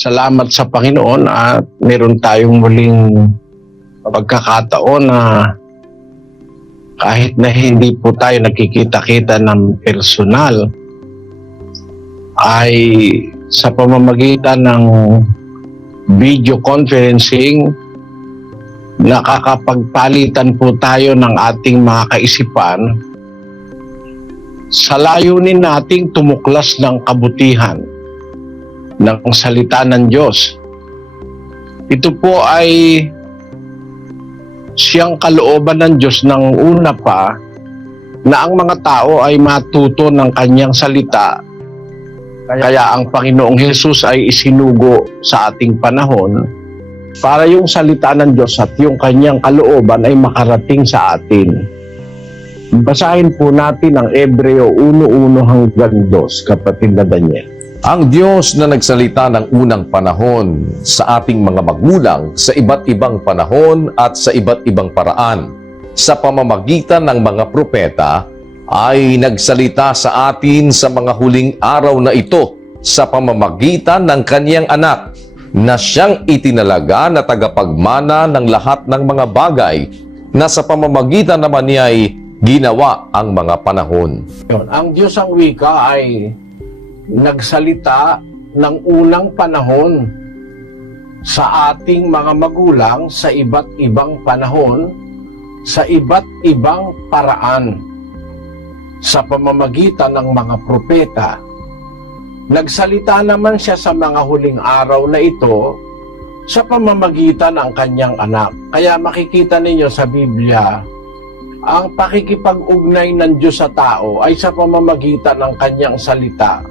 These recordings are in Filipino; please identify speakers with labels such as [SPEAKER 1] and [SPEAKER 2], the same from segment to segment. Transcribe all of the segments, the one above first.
[SPEAKER 1] salamat sa Panginoon at meron tayong muling pagkakataon na kahit na hindi po tayo nakikita-kita ng personal ay sa pamamagitan ng video conferencing nakakapagpalitan po tayo ng ating mga kaisipan sa layunin nating tumuklas ng kabutihan ng salita ng Diyos. Ito po ay siyang kalooban ng Diyos ng una pa na ang mga tao ay matuto ng kanyang salita. Kaya ang Panginoong Hesus ay isinugo sa ating panahon para yung salita ng Diyos at yung kanyang kalooban ay makarating sa atin. Basahin po natin ang Ebreo 1.1 hanggang 2, kapatid na Daniel.
[SPEAKER 2] Ang Diyos na nagsalita ng unang panahon sa ating mga magmulang sa iba't ibang panahon at sa iba't ibang paraan sa pamamagitan ng mga propeta ay nagsalita sa atin sa mga huling araw na ito sa pamamagitan ng kaniyang anak na siyang itinalaga na tagapagmana ng lahat ng mga bagay na sa pamamagitan naman niya ay ginawa ang mga panahon.
[SPEAKER 1] Ang Diyos ang wika ay nagsalita ng unang panahon sa ating mga magulang sa iba't ibang panahon, sa iba't ibang paraan, sa pamamagitan ng mga propeta. Nagsalita naman siya sa mga huling araw na ito sa pamamagitan ng kanyang anak. Kaya makikita ninyo sa Biblia, ang pakikipag-ugnay ng Diyos sa tao ay sa pamamagitan ng kanyang salita.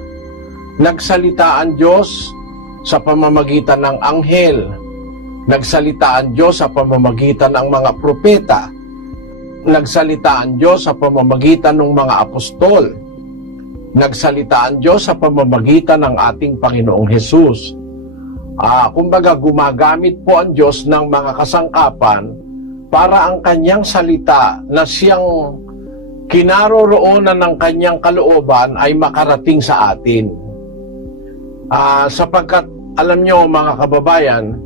[SPEAKER 1] Nagsalita ang Diyos sa pamamagitan ng anghel. Nagsalita ang Diyos sa pamamagitan ng mga propeta. Nagsalita ang Diyos sa pamamagitan ng mga apostol. Nagsalita ang Diyos sa pamamagitan ng ating Panginoong Hesus. Ah, kumbaga gumagamit po ang Diyos ng mga kasangkapan para ang kanyang salita na siyang kinaroroonan ng kanyang kalooban ay makarating sa atin. Ah, sapagkat alam nyo mga kababayan,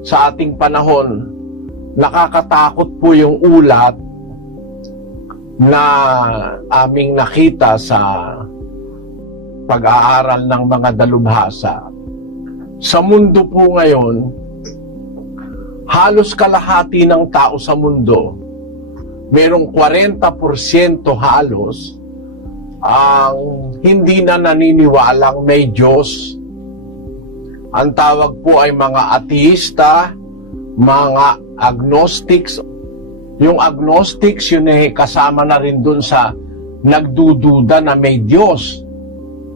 [SPEAKER 1] sa ating panahon, nakakatakot po yung ulat na aming nakita sa pag-aaral ng mga dalubhasa. Sa mundo po ngayon, halos kalahati ng tao sa mundo, merong 40% halos ang hindi na naniniwalang may Diyos. Ang tawag po ay mga ateista, mga agnostics. Yung agnostics, yun ay kasama na rin dun sa nagdududa na may Diyos.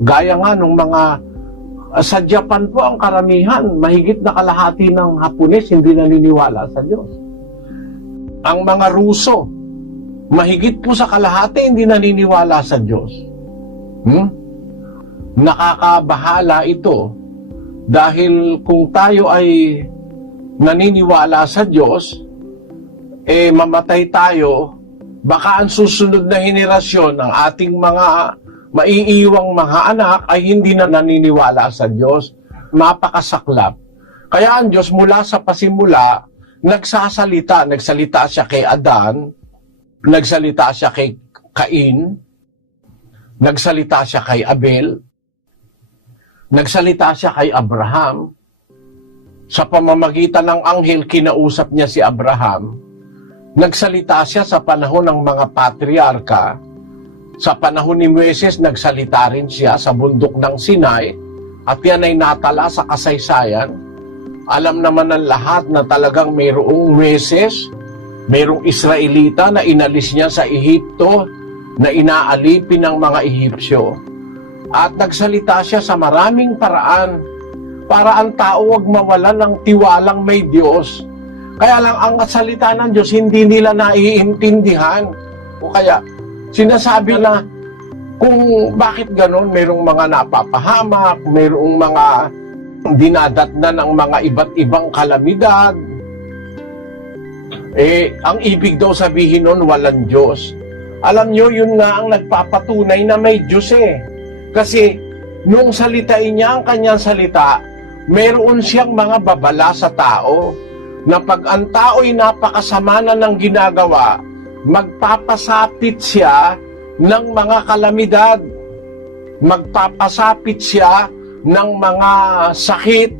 [SPEAKER 1] Gaya nga nung mga sa Japan po ang karamihan, mahigit na kalahati ng Hapones hindi naniniwala sa Diyos. Ang mga Ruso, mahigit po sa kalahati hindi naniniwala sa Diyos. Hmm? Nakakabahala ito dahil kung tayo ay naniniwala sa Diyos, eh mamatay tayo, baka ang susunod na henerasyon ng ating mga maiiwang mga anak ay hindi na naniniwala sa Diyos. Mapakasaklap. Kaya ang Diyos mula sa pasimula, nagsasalita. Nagsalita siya kay Adan, nagsalita siya kay Cain, nagsalita siya kay Abel, nagsalita siya kay Abraham. Sa pamamagitan ng anghel, kinausap niya si Abraham. Nagsalita siya sa panahon ng mga patriarka, sa panahon ni Moises, nagsalita rin siya sa bundok ng Sinai at yan ay natala sa kasaysayan. Alam naman ng lahat na talagang mayroong Moises, mayroong Israelita na inalis niya sa Ehipto na inaalipin ng mga Ehipsyo. At nagsalita siya sa maraming paraan para ang tao wag mawalan ng tiwalang may Diyos. Kaya lang ang salita ng Diyos hindi nila naiintindihan. O kaya sinasabi na kung bakit ganon, mayroong mga napapahamak, mayroong mga dinadatnan ng mga iba't ibang kalamidad. Eh, ang ibig daw sabihin nun, walang Diyos. Alam nyo, yun nga ang nagpapatunay na may Diyos eh. Kasi, nung salitain niya ang kanyang salita, meron siyang mga babala sa tao na pag ang tao'y napakasama na ng ginagawa, magpapasapit siya ng mga kalamidad. Magpapasapit siya ng mga sakit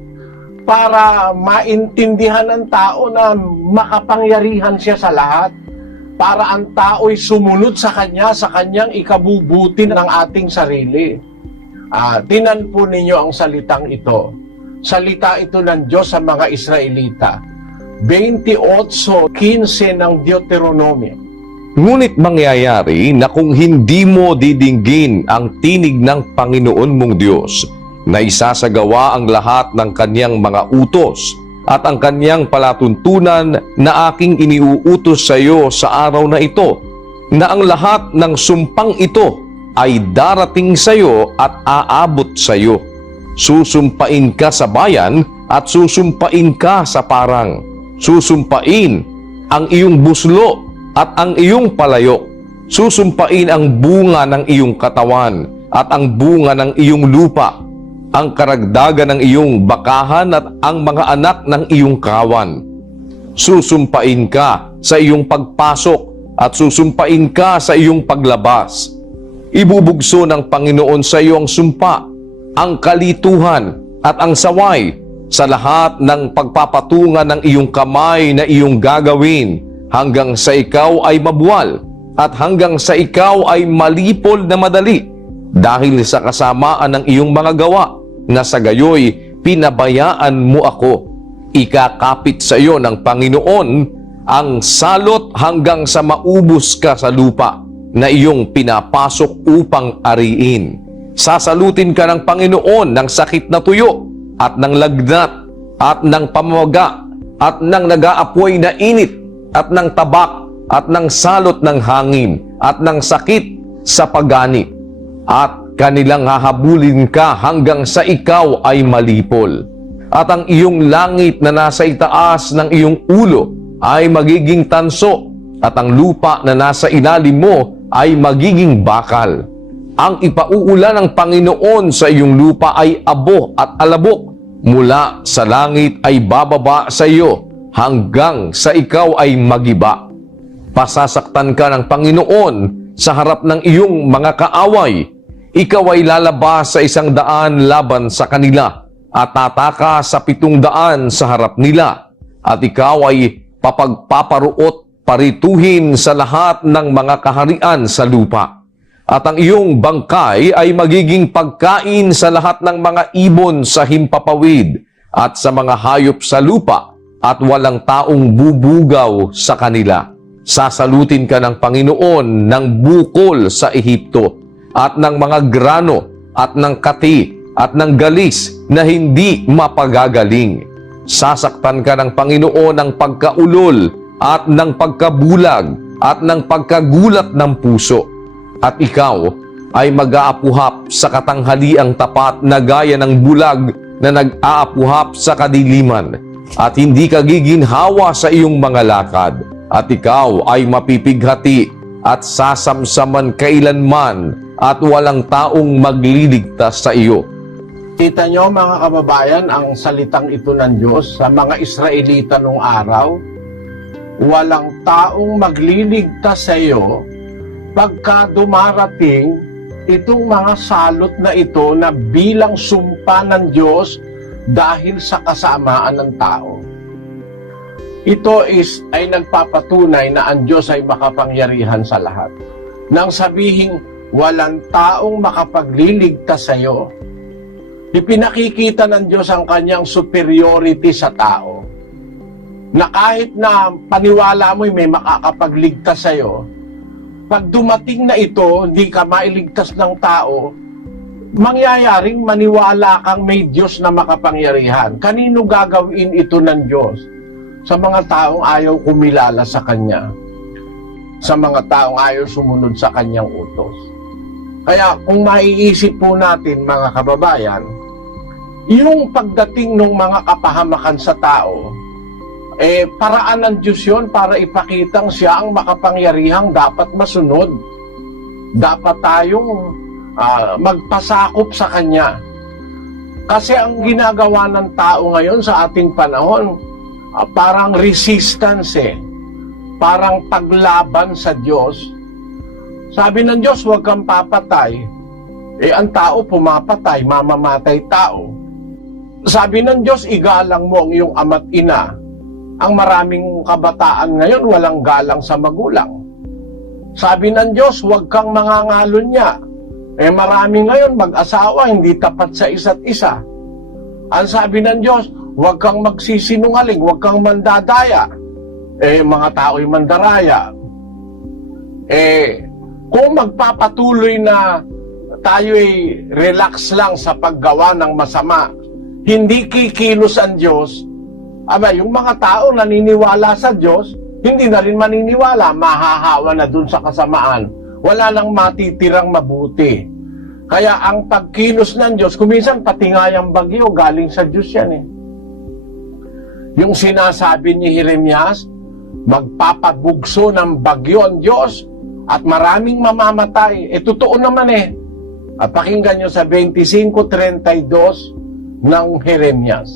[SPEAKER 1] para maintindihan ng tao na makapangyarihan siya sa lahat para ang tao'y sumunod sa kanya sa kanyang ikabubuti ng ating sarili. Ah, tinan po ninyo ang salitang ito. Salita ito ng Diyos sa mga Israelita. 28.15 ng Deuteronomio.
[SPEAKER 2] Ngunit mangyayari na kung hindi mo didinggin ang tinig ng Panginoon mong Diyos na isasagawa ang lahat ng kanyang mga utos at ang kanyang palatuntunan na aking iniuutos sa iyo sa araw na ito, na ang lahat ng sumpang ito ay darating sa iyo at aabot sa iyo. Susumpain ka sa bayan at susumpain ka sa parang. Susumpain ang iyong buslo at ang iyong palayok. Susumpain ang bunga ng iyong katawan at ang bunga ng iyong lupa, ang karagdagan ng iyong bakahan at ang mga anak ng iyong kawan. Susumpain ka sa iyong pagpasok at susumpain ka sa iyong paglabas. Ibubugso ng Panginoon sa iyo ang sumpa, ang kalituhan at ang saway sa lahat ng pagpapatungan ng iyong kamay na iyong gagawin hanggang sa ikaw ay mabuwal at hanggang sa ikaw ay malipol na madali dahil sa kasamaan ng iyong mga gawa na sa gayoy pinabayaan mo ako. Ikakapit sa iyo ng Panginoon ang salot hanggang sa maubos ka sa lupa na iyong pinapasok upang ariin. Sasalutin ka ng Panginoon ng sakit na tuyo at ng lagnat at ng pamamaga at ng nag-aapoy na init at ng tabak at ng salot ng hangin at ng sakit sa pagani at kanilang hahabulin ka hanggang sa ikaw ay malipol. At ang iyong langit na nasa itaas ng iyong ulo ay magiging tanso at ang lupa na nasa ilalim mo ay magiging bakal. Ang ipauulan ng Panginoon sa iyong lupa ay abo at alabok. Mula sa langit ay bababa sa iyo hanggang sa ikaw ay magiba. Pasasaktan ka ng Panginoon sa harap ng iyong mga kaaway. Ikaw ay lalabas sa isang daan laban sa kanila at tataka sa pitong daan sa harap nila. At ikaw ay papagpaparuot parituhin sa lahat ng mga kaharian sa lupa. At ang iyong bangkay ay magiging pagkain sa lahat ng mga ibon sa himpapawid at sa mga hayop sa lupa at walang taong bubugaw sa kanila. Sasalutin ka ng Panginoon ng bukol sa Ehipto at ng mga grano at ng kati at ng galis na hindi mapagagaling. Sasaktan ka ng Panginoon ng pagkaulol at ng pagkabulag at ng pagkagulat ng puso. At ikaw ay mag-aapuhap sa katanghaliang tapat na gaya ng bulag na nag-aapuhap sa kadiliman at hindi ka giginhawa sa iyong mga lakad at ikaw ay mapipighati at sasamsaman kailanman at walang taong magliligtas sa iyo.
[SPEAKER 1] Kita nyo mga kababayan ang salitang ito ng Diyos sa mga Israelita nung araw. Walang taong magliligtas sa iyo pagka dumarating itong mga salot na ito na bilang sumpa ng Diyos dahil sa kasamaan ng tao. Ito is ay nagpapatunay na ang Diyos ay makapangyarihan sa lahat. Nang sabihing walang taong makapagliligtas sa iyo, ipinakikita ng Diyos ang kanyang superiority sa tao. Na kahit na paniwala mo may makakapagligtas sa iyo, pag dumating na ito, hindi ka mailigtas ng tao, mangyayaring maniwala kang may Diyos na makapangyarihan. Kanino gagawin ito ng Diyos? Sa mga taong ayaw kumilala sa Kanya. Sa mga taong ayaw sumunod sa Kanyang utos. Kaya kung maiisip po natin mga kababayan, yung pagdating ng mga kapahamakan sa tao, eh paraan ng Diyos yun para ipakitang siya ang makapangyarihang dapat masunod. Dapat tayong ah, magpasakop sa Kanya. Kasi ang ginagawa ng tao ngayon sa ating panahon, ah, parang resistance eh. Parang paglaban sa Diyos. Sabi ng Diyos, huwag kang papatay. Eh, ang tao pumapatay, mamamatay tao. Sabi ng Diyos, igalang mo ang iyong ama't ina. Ang maraming kabataan ngayon, walang galang sa magulang. Sabi ng Diyos, huwag kang mangangalon niya. Eh marami ngayon mag-asawa, hindi tapat sa isa't isa. Ang sabi ng Diyos, huwag kang magsisinungaling, huwag kang mandadaya. Eh mga tao'y mandaraya. Eh kung magpapatuloy na tayo'y relax lang sa paggawa ng masama, hindi kikilos ang Diyos, aba, yung mga tao naniniwala sa Diyos, hindi na rin maniniwala, mahahawa na dun sa kasamaan. Wala nang matitirang mabuti. Kaya ang pagkilos ng Diyos, kuminsan pati nga yung bagyo, galing sa Diyos yan eh. Yung sinasabi ni Jeremias, magpapabugso ng bagyo ang Diyos at maraming mamamatay. Eh, totoo naman eh. At pakinggan nyo sa 25.32 ng Jeremias.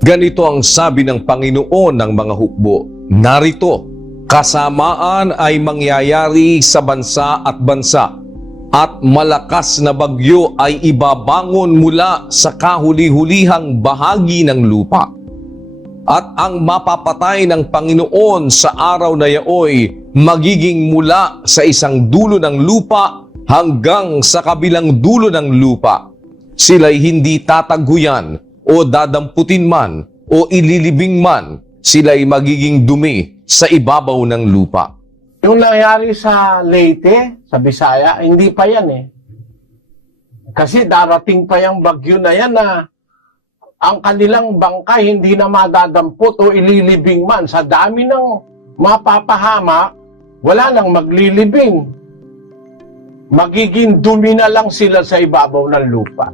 [SPEAKER 2] Ganito ang sabi ng Panginoon ng mga hukbo, Narito, kasamaan ay mangyayari sa bansa at bansa, at malakas na bagyo ay ibabangon mula sa kahuli-hulihang bahagi ng lupa. At ang mapapatay ng Panginoon sa araw na yaoy magiging mula sa isang dulo ng lupa hanggang sa kabilang dulo ng lupa. Sila'y hindi tataguyan o dadamputin man o ililibing man, sila'y magiging dumi sa ibabaw ng lupa.
[SPEAKER 1] Yung nangyari sa Leyte, sa Bisaya, hindi pa yan eh. Kasi darating pa yung bagyo na yan na ang kanilang bangkay hindi na madadampot o ililibing man. Sa dami ng mapapahama, wala nang maglilibing. Magiging dumi na lang sila sa ibabaw ng lupa.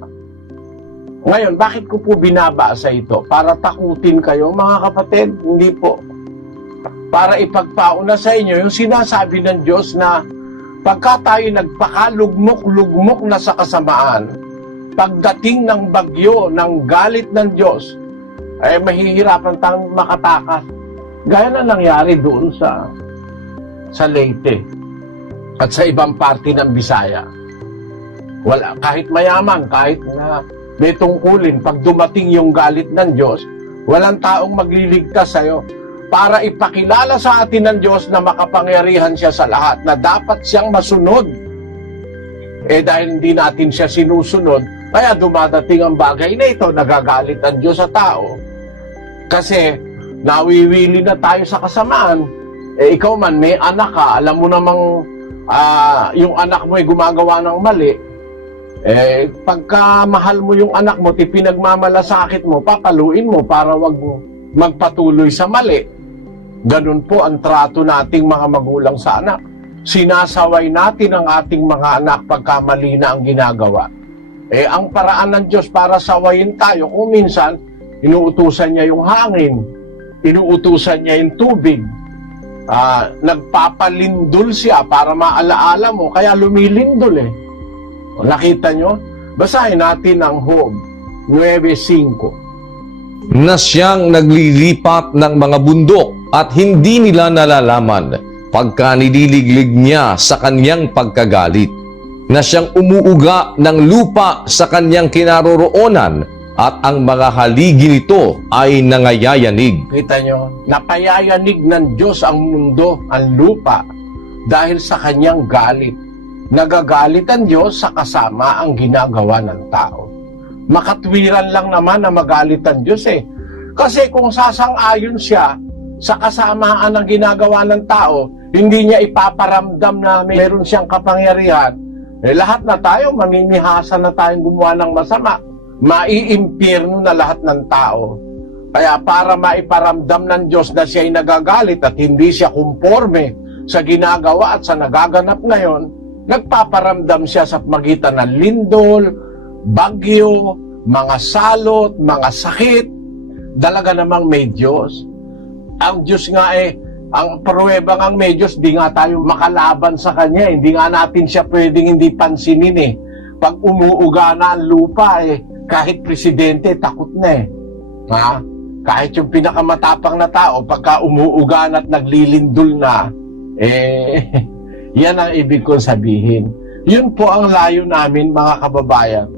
[SPEAKER 1] Ngayon, bakit ko po binabasa ito? Para takutin kayo, mga kapatid? Hindi po para ipagpauna sa inyo yung sinasabi ng Diyos na pagka tayo nagpakalugmok-lugmok na sa kasamaan, pagdating ng bagyo, ng galit ng Diyos, ay mahihirapan tayong makatakas. Gaya na nangyari doon sa sa Leyte at sa ibang parte ng Bisaya. Wala, kahit mayaman, kahit na may tungkulin, pag dumating yung galit ng Diyos, walang taong magliligtas sa'yo para ipakilala sa atin ng Diyos na makapangyarihan siya sa lahat, na dapat siyang masunod. Eh dahil hindi natin siya sinusunod, kaya dumadating ang bagay na ito, nagagalit ang Diyos sa tao. Kasi nawiwili na tayo sa kasamaan. Eh ikaw man, may anak ka, alam mo namang ah, yung anak mo ay gumagawa ng mali, eh, pagka mahal mo yung anak mo, pinagmamalasakit mo, papaluin mo para wag magpatuloy sa mali. Ganun po ang trato nating mga magulang sa anak. Sinasaway natin ang ating mga anak pagka mali na ang ginagawa. Eh, ang paraan ng Diyos para sawayin tayo, kung minsan, inuutusan niya yung hangin, inuutusan niya yung tubig, Ah, nagpapalindol siya para maalaala mo, kaya lumilindol eh. O, nakita nyo? Basahin natin ang Job 9.5.
[SPEAKER 2] Na siyang naglilipat ng mga bundok at hindi nila nalalaman pagka nililiglig niya sa kanyang pagkagalit. Na siyang umuuga ng lupa sa kanyang kinaroroonan at ang mga haligi nito ay nangayayanig.
[SPEAKER 1] Kita nyo? Napayayanig ng Diyos ang mundo, ang lupa, dahil sa kanyang galit. Nagagalit ang Diyos sa kasama ang ginagawa ng tao. Makatwiran lang naman na magalit ang Diyos eh. Kasi kung sasang-ayon siya sa kasamaan ng ginagawa ng tao, hindi niya ipaparamdam na meron siyang kapangyarihan, eh lahat na tayo, mamimihasa na tayong gumawa ng masama. Maiimpirno na lahat ng tao. Kaya para maiparamdam ng Diyos na siya ay nagagalit at hindi siya kumporme sa ginagawa at sa nagaganap ngayon, nagpaparamdam siya sa magitan ng lindol, bagyo, mga salot, mga sakit. Dalaga namang may Diyos. Ang Diyos nga eh, ang pruweba ng may Diyos, di nga tayo makalaban sa Kanya. Hindi nga natin siya pwedeng hindi pansinin eh. Pag umuuga na ang lupa eh, kahit presidente, takot na eh. Ha? Kahit yung pinakamatapang na tao, pagka umuugan at naglilindol na, eh, yan ang ibig kong sabihin. Yun po ang layo namin, mga kababayan.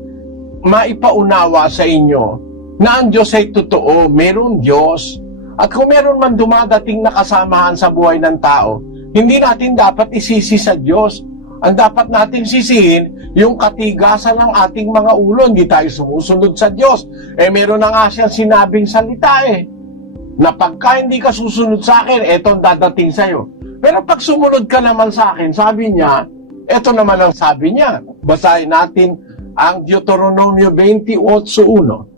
[SPEAKER 1] Maipaunawa sa inyo na ang Diyos ay totoo, merong Diyos. At kung meron man dumadating na kasamahan sa buhay ng tao, hindi natin dapat isisi sa Diyos. Ang dapat nating sisihin, yung katigasan ng ating mga ulo, hindi tayo sumusunod sa Diyos. Eh meron na nga siyang sinabing salita eh, na pagka hindi ka susunod sa akin, eto ang dadating sa'yo. Pero pag sumunod ka naman sa akin, sabi niya, eto naman ang sabi niya. Basahin natin ang Deuteronomio 28.1.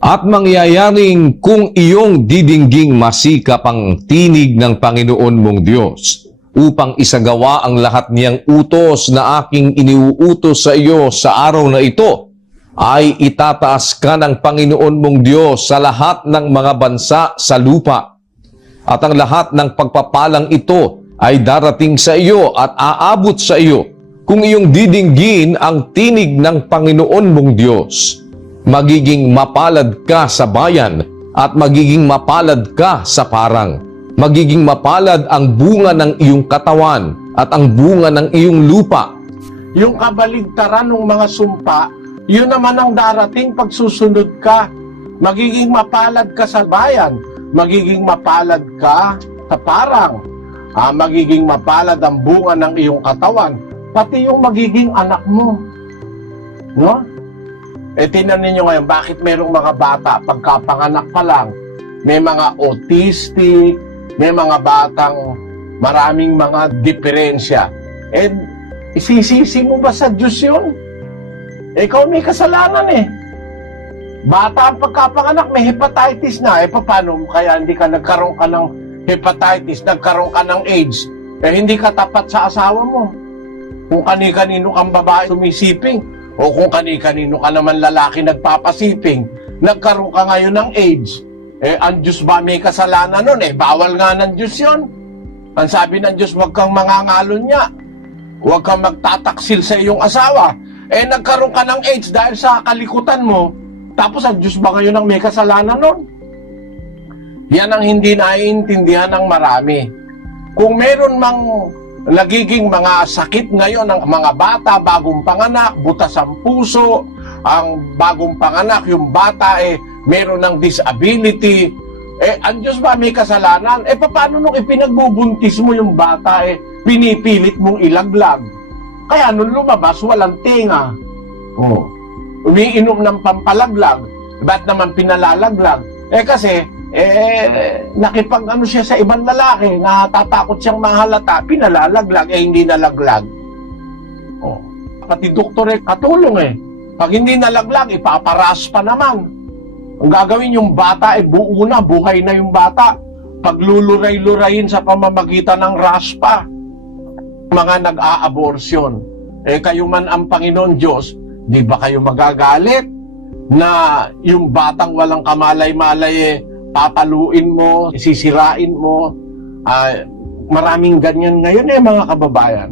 [SPEAKER 2] At mangyayaring kung iyong didingging masikap ang tinig ng Panginoon mong Diyos, upang isagawa ang lahat niyang utos na aking iniuutos sa iyo sa araw na ito, ay itataas ka ng Panginoon mong Diyos sa lahat ng mga bansa sa lupa. At ang lahat ng pagpapalang ito ay darating sa iyo at aabot sa iyo kung iyong didinggin ang tinig ng Panginoon mong Diyos. Magiging mapalad ka sa bayan at magiging mapalad ka sa parang. Magiging mapalad ang bunga ng iyong katawan at ang bunga ng iyong lupa.
[SPEAKER 1] Yung kabaligtaran ng mga sumpa, yun naman ang darating pag susunod ka. Magiging mapalad ka sa bayan, magiging mapalad ka sa parang, ah, magiging mapalad ang bunga ng iyong katawan, pati yung magiging anak mo. No? E tinan ninyo ngayon, bakit merong mga bata, pagkapanganak pa lang, may mga autistic, may mga batang maraming mga diferensya. Eh, isisisi mo ba sa Diyos yun? Ikaw may kasalanan eh. Bata ang pagkapanganak, may hepatitis na. Eh, paano kaya hindi ka nagkaroon ka ng hepatitis, nagkaroon ka ng AIDS? Eh, hindi ka tapat sa asawa mo. Kung kani-kanino kang babae sumisiping, o kung kani-kanino ka naman lalaki nagpapasiping, nagkaroon ka ngayon ng AIDS. Eh, ang Diyos ba may kasalanan nun? Eh, bawal nga ng Diyos yun. Ang sabi ng Diyos, huwag kang mangangalon niya. Huwag kang magtataksil sa iyong asawa. Eh, nagkaroon ka ng AIDS dahil sa kalikutan mo. Tapos ang Diyos ba ngayon ang may kasalanan nun? Yan ang hindi naiintindihan ng marami. Kung meron mang nagiging mga sakit ngayon ng mga bata, bagong panganak, butas ang puso, ang bagong panganak, yung bata eh meron ng disability, eh ang Diyos ba may kasalanan? Eh paano nung ipinagbubuntis mo yung bata eh pinipilit mong ilaglag? Kaya nung lumabas, walang tinga. Oh. Umiinom ng pampalaglag. Ba't naman pinalalaglag? Eh kasi, eh, nakipag ano siya sa ibang lalaki, natatakot siyang mahalata, pinalalaglag, eh hindi nalaglag. Oh. Pati doktor eh, katulong eh. Pag hindi nalaglag, ipaparas pa naman. Ang gagawin yung bata, eh buo na, buhay na yung bata. Pagluluray-lurayin sa pamamagitan ng raspa. Mga nag-a-abortion. Eh kayo man ang Panginoon Diyos, di ba kayo magagalit na yung batang walang kamalay-malay eh, papaluin mo, sisirain mo. Ah, maraming ganyan ngayon eh mga kababayan.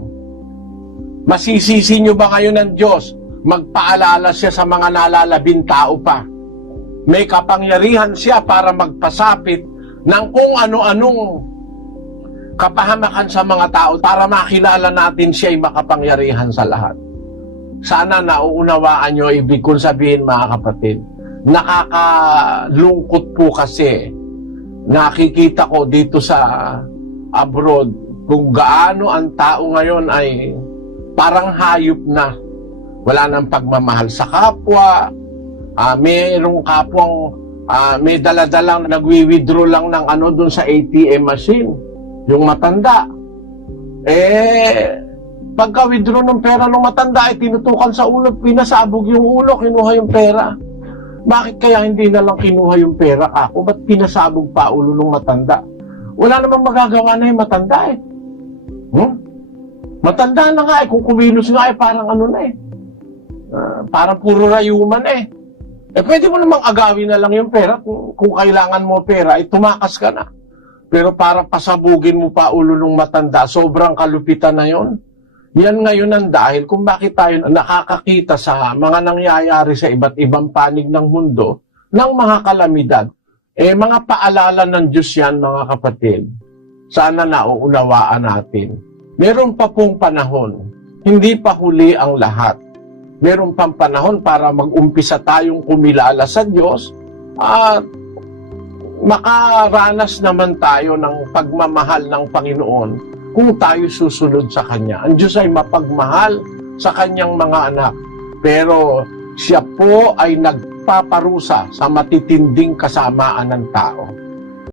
[SPEAKER 1] Masisisi nyo ba ngayon ng Diyos? Magpaalala siya sa mga nalalabing tao pa. May kapangyarihan siya para magpasapit ng kung ano-anong kapahamakan sa mga tao para makilala natin siya ay makapangyarihan sa lahat. Sana nauunawaan nyo, ibig kong sabihin mga kapatid, nakakalungkot po kasi nakikita ko dito sa abroad kung gaano ang tao ngayon ay parang hayop na. Wala nang pagmamahal sa kapwa. Ah, mayroong kapwang ah, may daladalang nagwi-withdraw lang ng ano dun sa ATM machine. Yung matanda. Eh, pagka-withdraw ng pera ng matanda ay tinutukan sa ulo, pinasabog yung ulo, kinuha yung pera. Bakit kaya hindi na lang kinuha yung pera ako? Ba't pinasabog pa ulo ng matanda? Wala namang magagawa na yung matanda eh. Hmm? Matanda na nga eh. Kung kumilos nga eh, parang ano na eh. Ah, parang puro rayuman eh. Eh pwede mo namang agawin na lang yung pera kung, kung kailangan mo pera, eh tumakas ka na. Pero para pasabugin mo pa ulo ng matanda, sobrang kalupitan na yon. Yan ngayon ang dahil kung bakit tayo nakakakita sa mga nangyayari sa iba't ibang panig ng mundo ng mga kalamidad. Eh, mga paalala ng Diyos yan, mga kapatid. Sana nauunawaan natin. Meron pa pong panahon. Hindi pa huli ang lahat. Meron pang panahon para mag-umpisa tayong kumilala sa Diyos at makaranas naman tayo ng pagmamahal ng Panginoon kung tayo susunod sa Kanya. Ang Diyos ay mapagmahal sa Kanyang mga anak. Pero siya po ay nagpaparusa sa matitinding kasamaan ng tao.